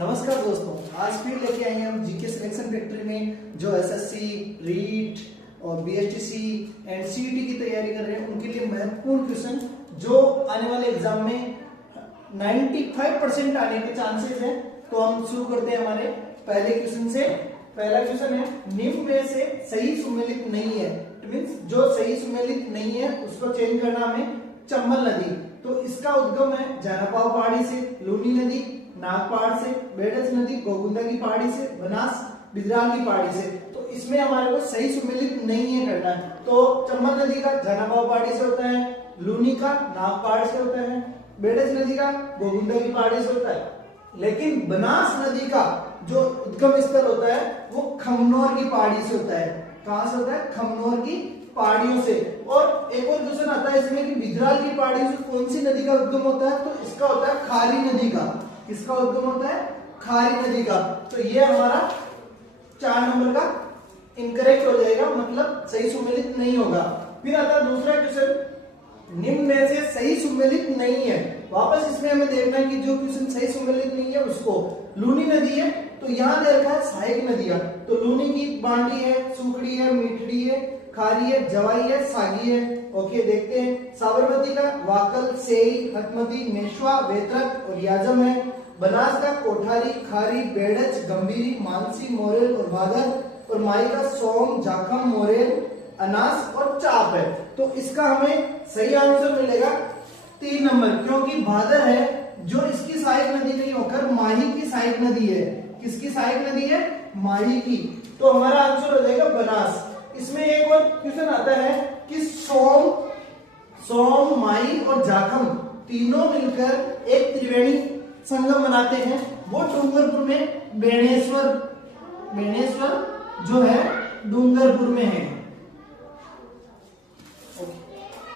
नमस्कार दोस्तों, आज फिर लेके आए हैं हम जीके सिलेक्शन फैक्ट्री में जो एसएससी, रीट और बीएसटीसी एंड सीईटी की तैयारी कर रहे हैं उनके लिए महत्वपूर्ण क्वेश्चन जो आने वाले एग्जाम में 95% आने के चांसेस हैं। तो हम शुरू करते हैं हमारे पहले क्वेश्चन से। पहला क्वेश्चन है, निम्न में से सही सुमेलित नहीं है। इट मींस जो सही सुमेलित नहीं है उसको चेंज करना हमें। चंबल नदी, तो इसका उद्गम है जनापाव पहाड़ी से, लूनी नदी नागपहाड़ से, बेडज नदी गोगुंदा की पहाड़ी से, बनास बिजराल की पहाड़ी से। तो इसमें हमारे को सही सुमेलित नहीं है करना है। तो चंबल नदी का जनापाव पहाड़ी से होता है, लूनी का नागपहाड़ से होता है, बेडज नदी का गोगुंदा की पहाड़ी से होता है। लेकिन बनास नदी का जो उद्गम स्थल होता है वो खमनोर की पहाड़ी से होता है। कहां से होता है? खमनोर की पहाड़ियों से। और एक और क्वेश्चन आता है इसमें कि बिजराल की पहाड़ी से कौन सी नदी का उद्गम होता है? तो इसका होता है खारी नदी का। किसका उद्गम होता है? खारी नदी का। तो ये हमारा 4 नंबर का इनकरेक्ट हो जाएगा, मतलब सही सुमेलित नहीं होगा। फिर आता है दूसरा क्वेश्चन, निम्न में से सही सुमेलित नहीं है। वापस इसमें हमें देखना है कि जो क्वेश्चन सही सुमेलित नहीं है उसको। लूनी नदी है तो यहाँ दे रखा है सहायक नदियां। तो लूनी की बांडी है, सुखड़ी है, मीठड़ी है, खारी है, जवाई है, सागी है। ओके, देखते हैं। साबरमती का वाकल, सेई, हतमती, नेशवा, वेत्रक और याजम है। बनास का कोठारी, खारी, बेड़च, गंभीरी, मानसी, मोरेल और भादर। और माई का सोम, जाखम, मोरेल, अनास और चाप है। तो इसका हमें सही आंसर मिलेगा 3 नंबर, क्योंकि भादर है जो इसकी सहायक नदी नहीं होकर माही की सहायक नदी है। किसकी सहायक नदी है? माही की। तो हमारा आंसर हो जाएगा बनास। इसमें एक और क्वेश्चन आता है कि सोम, माही और जाखम तीनों मिलकर एक त्रिवेणी संगम बनाते हैं। वो डूंगरपुर में बेणेश्वर जो है डूंगरपुर में है।